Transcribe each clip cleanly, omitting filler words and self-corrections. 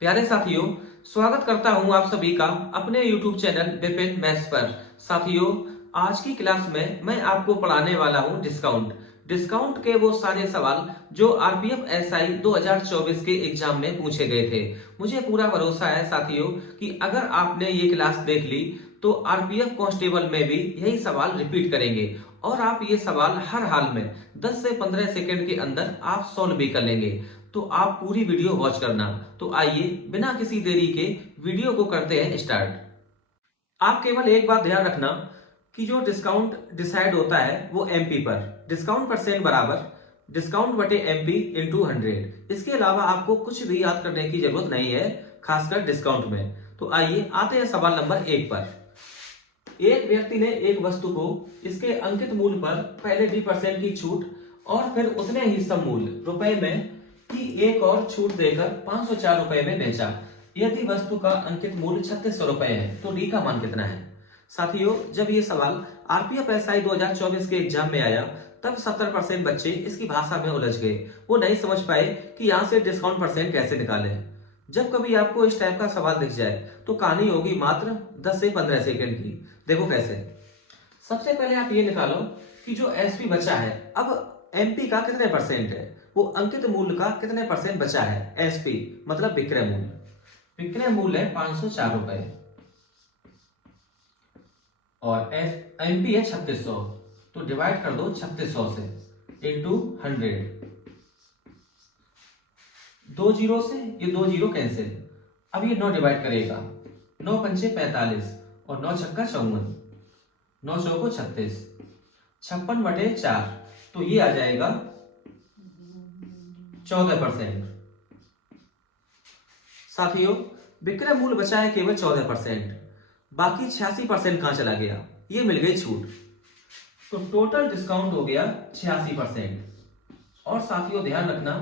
प्यारे साथियों, स्वागत करता हूं आप सभी का अपने YouTube चैनल विपिन मैथ्स पर। साथियों, आज की क्लास में मैं आपको पढ़ाने वाला हूं डिस्काउंट। डिस्काउंट के वो सारे सवाल जो आरपीएफ एसआई 2024 के एग्जाम में पूछे गए थे। मुझे पूरा भरोसा है साथियों कि अगर आपने ये क्लास देख ली तो आरपीएफ कांस्टेबल में भी यही सवाल रिपीट करेंगे और आप ये सवाल हर हाल में 10 से 15 सेकंड के अंदर आप सॉल्व भी कर लेंगे। तो आप पूरी वीडियो वॉच करना। तो आइए बिना किसी देरी के वीडियो को करते हैं स्टार्ट। आप केवल एक बात ध्यान रखना कि जो डिस्काउंट डिसाइड होता है वो एमपी पर, डिस्काउंट परसेंट बराबर डिस्काउंट बटे एमपी इंटू 100। इसके अलावा आपको कुछ भी याद करने की जरूरत नहीं है, खासकर डिस्काउंट में। तो आइए आते हैं सवाल नंबर 1 पर। एक व्यक्ति ने एक वस्तु को इसके अंकित मूल्य पर पहले 20% की छूट और फिर उतने ही सम मूल्य रुपए में की एक और छूट देकर 504 रुपए में बेचा। यदि वस्तु का अंकित मूल्य 3600 रुपए है तो डी का मान कितना है? साथियों, जब ये सवाल आरपीएफ एसआई 2024 के एग्जाम में आया तब 70% बच्चे इसकी भाषा में उलझ गए। वो नहीं समझ पाए कि यहाँ से डिस्काउंट परसेंट कैसे निकालें। जब कभी आपको इस टाइप का सवाल दिख जाए तो कहानी होगी मात्र 10 से 15 सेकंड की। देखो कैसे। सबसे पहले आप ये निकालो कि जो एसपी बचा है, अब एमपी का कितने परसेंट है, वो अंकित मूल्य का कितने परसेंट बचा है। एसपी मतलब विक्रय मूल्य, विक्रय मूल्य है 504 रुपए और एमपी है 3600। तो डिवाइड कर दो 3600 से इंटू 100। दो जीरो से ये दो जीरो कैंसिल। अब ये 9 डिवाइड करेगा, 9 पंचे 45 और 9 छक्का 54, 9 चौको 36, 56 बटे 4। तो ये आ जाएगा 14%। साथियों, विक्रय मूल्य बचा है केवल 14%, बाकी 86% कहां चला गया? ये मिल गई छूट। तो टोटल डिस्काउंट हो गया 86%। और साथियों ध्यान रखना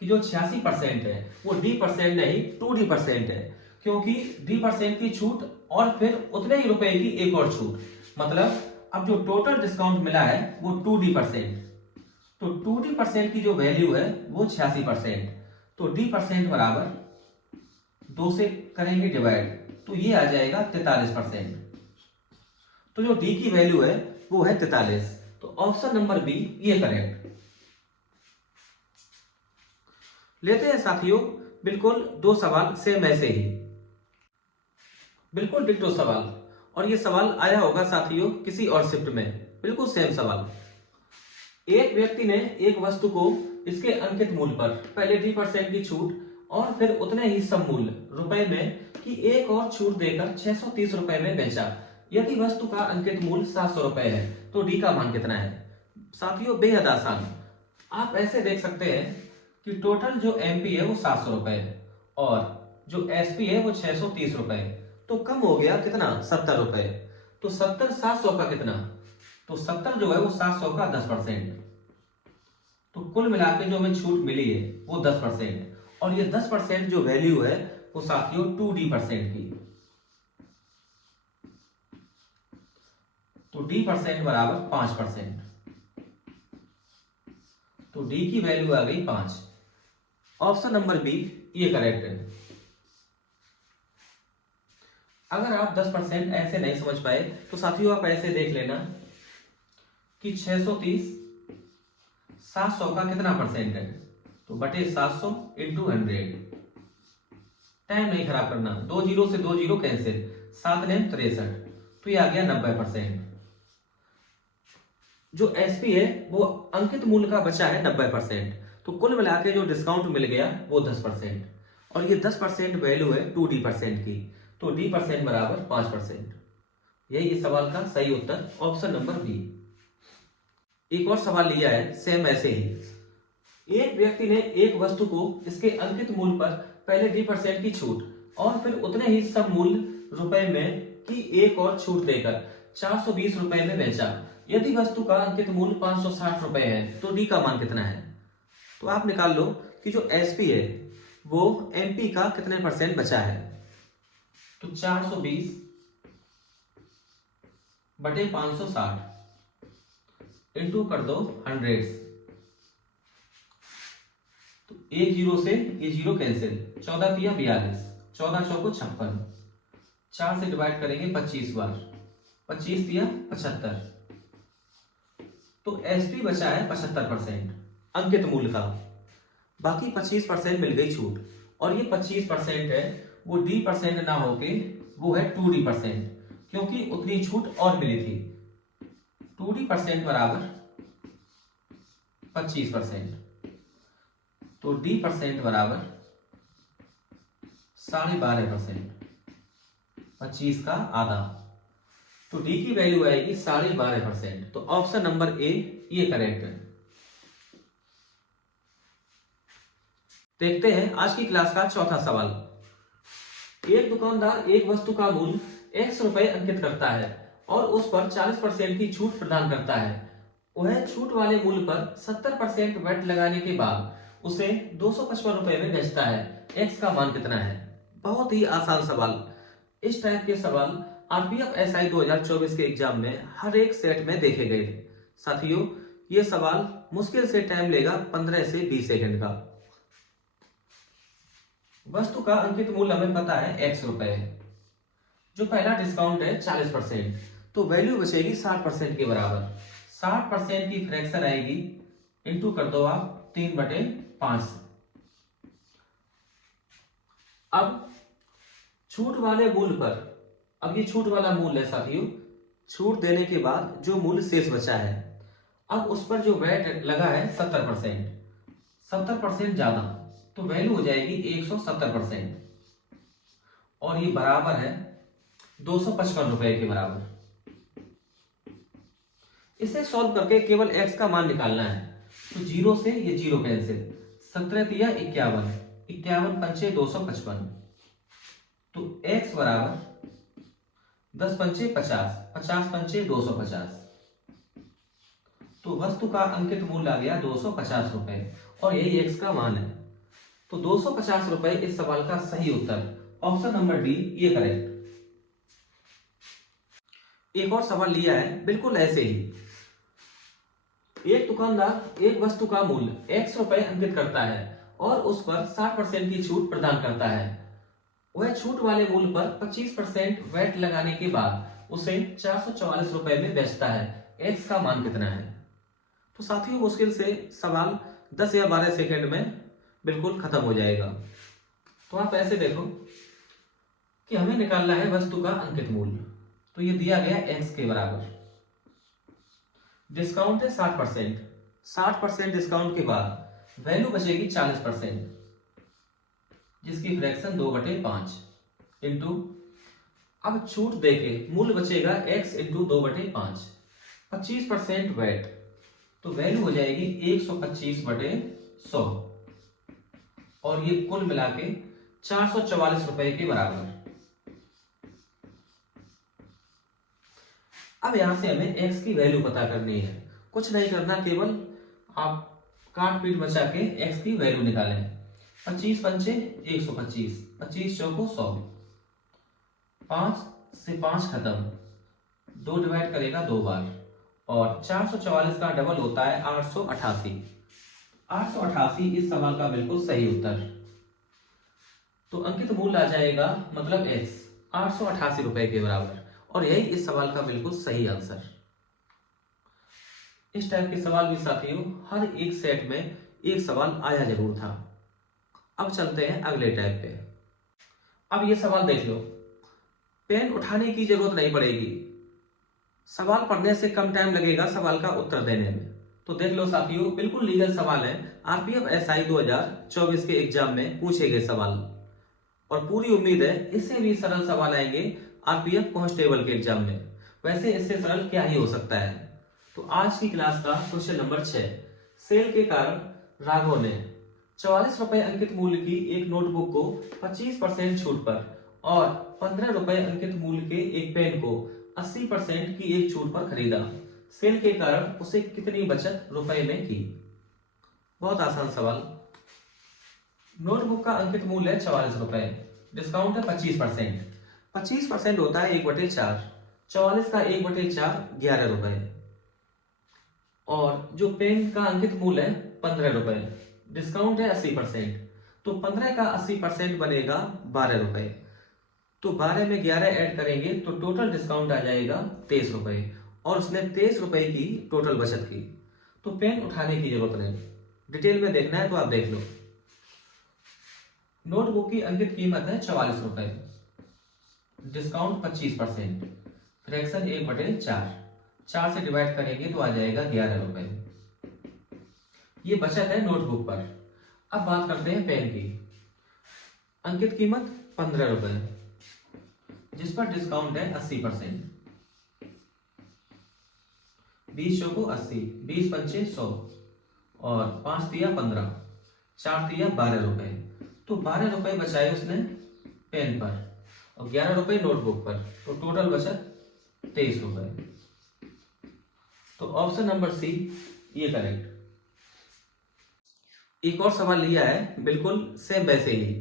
कि जो 86% है वो डी परसेंट नहीं 2D% है, क्योंकि डी परसेंट की छूट और फिर उतने ही रुपए की एक और छूट, मतलब अब जो टोटल डिस्काउंट मिला है वो 2D%। तो 2D% की जो वैल्यू है वो 86%। तो डी परसेंट बराबर 2 से करेंगे डिवाइड तो ये आ जाएगा 43%। तो जो डी की वैल्यू है वो है 43। तो ऑप्शन नंबर बी ये करेक्ट। लेते हैं साथियों बिल्कुल दो सवाल सेम ऐसे ही, बिल्कुल डिट्टो सवाल। और ये सवाल आया होगा साथियों किसी और शिफ्ट में, बिल्कुल सेम सवाल। एक व्यक्ति ने एक वस्तु को इसके अंकित मूल्य पर पहले 20% की छूट और फिर उतने ही सम मूल्य रुपए में की एक और छूट देकर 630 रुपए में बेचा। यदि वस्तु का अंकित मूल्य 700 रुपए है तो डी का मान कितना है? साथियों बेहद आसान। आप ऐसे देख सकते हैं कि टोटल जो एमपी है वो 700 रुपए है और जो एसपी है वो 630 रुपए है। तो कम हो गया कितना? 70 रुपए। तो 70 700 का कितना? तो 70 जो है वो 700 का 10%। तो कुल मिला के जो हमें छूट मिली है वो 10%। और ये 10% जो वैल्यू है वो साथियों 2D% की। तो डी परसेंट बराबर 5%। तो डी की वैल्यू आ गई 5। ऑप्शन नंबर बी ये करेक्ट है। अगर आप 10% ऐसे नहीं समझ पाए तो साथियों आप ऐसे देख लेना कि 630 700 का कितना परसेंट है, तो बटे 700 इंटू 100। टाइम नहीं खराब करना, दो जीरो से दो जीरो कैंसिल, 7 ने 63। तो ये आ गया 90%। जो एसपी है वो अंकित मूल्य का बचा है 90%। तो कुल मिला के जो डिस्काउंट मिल गया वो 10%। और ये 10% वैल्यू है 2D% की। तो डी परसेंट बराबर 5%। यही इस सवाल का सही उत्तर ऑप्शन नंबर बी। एक और सवाल लिया है सेम ऐसे ही। एक व्यक्ति ने एक वस्तु को इसके अंकित मूल्य पर पहले 20% की छूट और फिर उतने ही सम मूल्य रुपए में की एक और छूट देकर 420 रुपए में बेचा। यदि वस्तु का अंकित मूल्य 560 रुपए है तो डी का मान कितना है? तो आप निकाल लो कि जो एसपी है वो एमपी का कितने परसेंट बचा है। तो 420 बटे 560 इंटू कर दो 100। तो तो एक जीरो से ये जीरो कैंसिल, 14 तिया 42, 14 चौको 56, 4 से डिवाइड करेंगे 25 बार, 25 तिया 75। तो एसपी बचा है 75% अंकित मूल्य का, बाकी 25% मिल गई छूट। और ये 25% है वो D% ना होके वो है 2D%, क्योंकि उतनी छूट और मिली थी। 2D% बराबर 25%, तो D% बराबर 12.5%, 25 का आधा, तो डी की वैल्यू आएगी 12.5%। तो ऑप्शन नंबर ए ये करेक्ट है। देखते हैं आज की क्लास का चौथा सवाल। एक दुकानदार एक वस्तु का मूल्य x रुपए अंकित करता है और उस पर 40% की छूट प्रदान करता है। वह छूट वाले मूल्य पर 70% वैट लगाने के बाद उसे 255 रुपए में बेचता है। x का मान कितना है? बहुत ही आसान सवाल। इस टाइप के सवाल आरपीएफ एसआई 2024 के एग्जाम में हर एक सेट में देखे गए थे। साथियों, ये सवाल मुश्किल से टाइम लेगा 15 से 20 सेकंड का। वस्तु का अंकित मूल्य हमें पता है x रुपए है। जो पहला डिस्काउंट है 40%, तो वैल्यू बचेगी 60% के बराबर। 60% की फ्रैक्शन आएगी, इंटू कर दो आप 3/5। अब छूट वाले मूल्य पर, अब ये छूट वाला मूल्य है साथियों, छूट देने के बाद जो मूल्य शेष बचा है, अब उस पर जो वैट लगा है 70%, 70% ज्यादा, तो वैल्यू हो जाएगी 170%, और ये बराबर है 255 रुपए के बराबर। इसे सॉल्व करके केवल x का मान निकालना है। तो जीरो से ये जीरो कैंसिल, 17 तिया 51, 51 पंचे 255, तो x बराबर 10 पंचे 50, 50 पंचे 250। तो वस्तु का अंकित मूल्य आ गया 250 रुपए, और यही x का मान है। तो 250 रुपए इस सवाल का सही उत्तर, ऑप्शन नंबर डी ये करेक्ट। एक और सवाल लिया है बिल्कुल ऐसे ही। एक दुकानदार एक वस्तु का मूल्य x रुपए अंकित करता है और उस पर 60% की छूट प्रदान करता है। वह छूट वाले मूल्य पर 25% वैट लगाने के बाद उसे 444 रुपए में बेचता है। x का मान कितना है? तो साथियों, मुश्किल से सवाल 10 या 12 सेकंड में बिल्कुल खत्म हो जाएगा। तो आप ऐसे देखो कि हमें निकालना है वस्तु का अंकित मूल्य। तो ये दिया गया x के बराबर, डिस्काउंट है 60%, 60% डिस्काउंट के बाद वैल्यू बचेगी 40%, जिसकी फ्रैक्शन 2/5, इंटू अब छूट देके मूल्य बचेगा x इंटू 2/5, 25% वैट, तो वैल्यू हो जाएगी 125/100, और ये कुल मिला के 444 रुपए के बराबर। अब यहां से हमें x की वैल्यू पता करनी है। कुछ नहीं करना, केवल आप काट पीट बचा के x की वैल्यू निकालें। 25 पंचे 125, 25 चौको 100, 5 से 5 खत्म, 2 डिवाइड करेगा 2 बार, और 444 का डबल होता है 888। 888 इस सवाल का बिल्कुल सही उत्तर। तो अंकित मूल्य आ जाएगा, मतलब x 888 रुपए के बराबर, और यही इस सवाल का बिल्कुल सही आंसर। इस टाइप के सवाल भी साथियों हर एक सेट में एक सवाल आया जरूर था। अब चलते हैं अगले टाइप पे। अब ये सवाल देख लो, पेन उठाने की जरूरत नहीं पड़ेगी, सवाल पढ़ने से कम टाइम लगेगा सवाल का उत्तर देने में। तो देख लो साथियों, बिल्कुल लीगल सवाल है, आरपीएफ एसआई 2024 के एग्जाम में पूछे गए सवाल, और पूरी उम्मीद है इससे भी सरल सवाल आएंगे आरपीएफ कांस्टेबल के एग्जाम में। वैसे इससे सरल क्या ही हो सकता है। तो आज की क्लास का क्वेश्चन नंबर 6, सेल के कारण राघव ने 44 रुपए अंकित मूल्य की एक नोटबुक को 25% छूट पर और 15 रुपए अंकित मूल्य के एक पेन को 80% की एक छूट पर खरीदा। सेल के कारण उसे कितनी बचत रुपए में की? बहुत आसान सवाल। नोटबुक का अंकित मूल्य है 44 रुपए, डिस्काउंट है 25%, 25% होता है 1/4, 44 का 1/4 11 रुपए, और जो पेन का अंकित मूल्य है 15 रुपए, डिस्काउंट है 80%, तो 15 का 80% बनेगा 12 रुपए। तो 12 में 11 ऐड करेंगे तो टोटल डिस्काउंट आ जाएगा 23 रुपए, और उसने 23 रुपए की टोटल बचत की। तो पेन उठाने की जरूरत नहीं, डिटेल में देखना है तो आप देख लो। नोटबुक की अंकित कीमत है 44 रुपए, डिस्काउंट 25%, फ्रैक्शन 1/4, 4 से डिवाइड करेंगे तो आ जाएगा 11 रुपए। ये बचत है नोटबुक पर। अब बात करते हैं पेन की। अंकित कीमत 15 रुपए, जिस पर डिस्काउंट है 80%। 20 चौको 80, 20 पंचे 100, और 5 दिया 15, 4 दिया 12 रुपए। तो 12 रुपए बचाए उसने पेन पर और 11 रुपए नोटबुक पर, तो टोटल बचत 23 रुपए। तो ऑप्शन नंबर सी ये करेक्ट। एक और सवाल लिया है बिल्कुल सेम वैसे ही।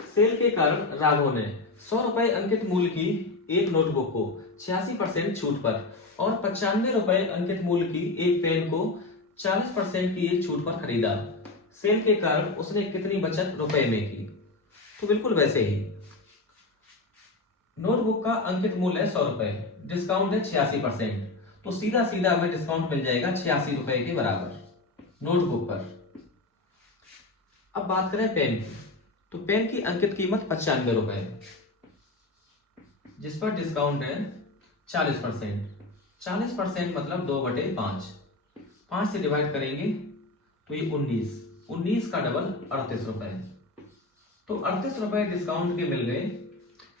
सेल के कारण राघव ने 100 रुपए अंकित मूल्य की एक नोटबुक को 86% छूट पर और 95 रुपए अंकित मूल्य की एक पेन को 40% की एक छूट पर खरीदा। सेल के कारण उसने कितनी बचत रुपए में की? तो बिल्कुल वैसे ही। नोटबुक का अंकित मूल्य है 100 रुपए, डिस्काउंट है 86%, तो सीधा सीधा हमें डिस्काउंट मिल जाएगा 86 रुपए के बराबर नोटबुक पर। अब बात करें पेन की, तो पेन की अंकित कीमत 95 रुपए, जिस पर डिस्काउंट है 40%। 40% मतलब 2/5, 5 से डिवाइड करेंगे तो ये 19 का डबल 38 रुपए। तो 38 रुपए डिस्काउंट के मिल गए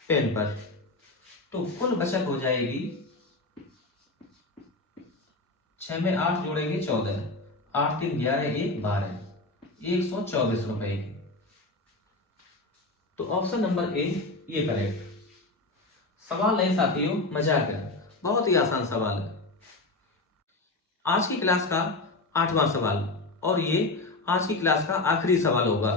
पेन पर। तो कुल बचत हो जाएगी, 6 में 8 जोड़ेंगे 14, 8 3 11 1 12, 124 रुपए की। तो ऑप्शन नंबर ए ये करेक्ट। सवाल नहीं साथियों, मजाक है, बहुत ही आसान सवाल है। आज की क्लास का 8वां सवाल, और ये आज की क्लास का आखिरी सवाल होगा।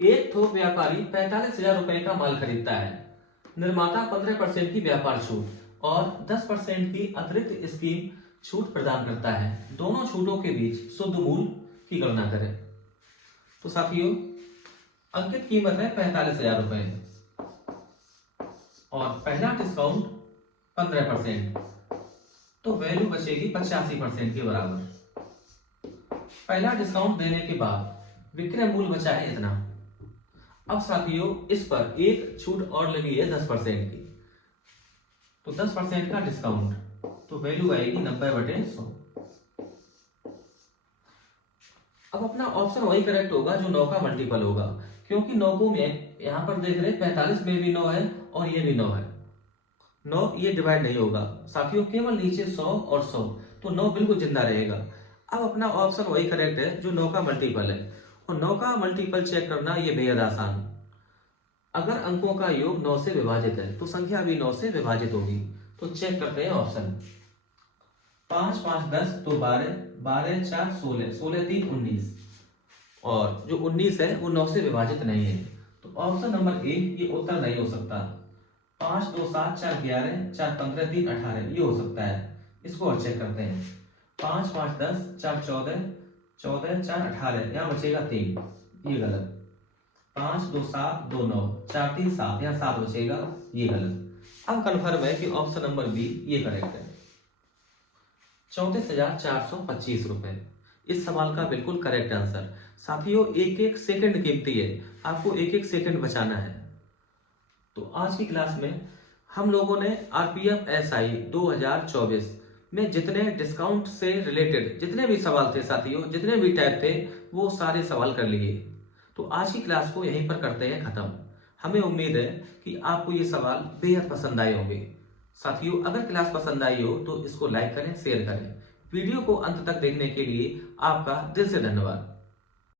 एक थोक व्यापारी 45,000 रुपए का माल खरीदता है। निर्माता 15% की व्यापार छूट और 10% की अतिरिक्त स्कीम छूट प्रदान करता है। दोनों छूटों के बीच शुद्ध मूल्य की गणना करें। तो साथियों, अंकित कीमत है 45,000 रुपए और पहला डिस्काउंट 15%, तो वैल्यू बचेगी 85% के बराबर। पहला डिस्काउंट देने के बाद विक्रय मूल्य बचा है इतना। अब साथियों, इस पर एक छूट और लगी है 10% की, तो 10% का डिस्काउंट, तो वैल्यू आएगी 90/100। अब अपना ऑप्शन वही करेक्ट होगा जो 9 का मल्टीपल होगा, क्योंकि 9 को में यहां पर देख रहे 45 में भी 9 है और ये भी 9 है। 9 ये डिवाइड नहीं होगा साथियों, केवल नीचे 100 और 100, तो 9 बिल्कुल जिंदा रहेगा। अब अपना ऑप्शन वही करेक्ट है जो 9 का मल्टीपल है, और 9 का मल्टीपल चेक करना ये बेहद आसान। अगर अंकों का योग 9 से विभाजित है तो संख्या भी 9 से विभाजित होगी। तो चेक करते हैं ऑप्शन। 5 5 10 तो 12, 12 4 16, 16 3 19, और जो 19 है वो 9 से विभाजित नहीं है, तो ऑप्शन नंबर ए ये उत्तर नहीं हो सकता। 5 2 7 4 11, 4 15 3 18 ये हो सकता है। इसको और चेक करते हैं। 5 5 10, 4 14, 14 4 18, यहाँ बचेगा 3, ये गलत। 5 2 7 2 9, 4 3 7, यहाँ 7 बचेगा, ये गलत। अब कन्फर्म है कि ऑप्शन नंबर बी ये करेक्ट है। 34,425 रुपए इस सवाल का बिल्कुल करेक्ट आंसर। साथियों, एक एक सेकंड कीमती है, आपको एक एक सेकंड बचाना है। तो आज की क्लास में हम लोगों ने आरपीएफ एसआई 2024 में जितने डिस्काउंट से रिलेटेड जितने भी सवाल थे साथियों, जितने भी टाइप थे, वो सारे सवाल कर लिए। तो आज की क्लास को यहीं पर करते हैं खत्म। हमें उम्मीद है कि आपको ये सवाल बेहद पसंद आए होंगे। साथियों, अगर क्लास पसंद आई हो तो इसको लाइक करें, शेयर करें। वीडियो को अंत तक देखने के लिए आपका दिल से धन्यवाद।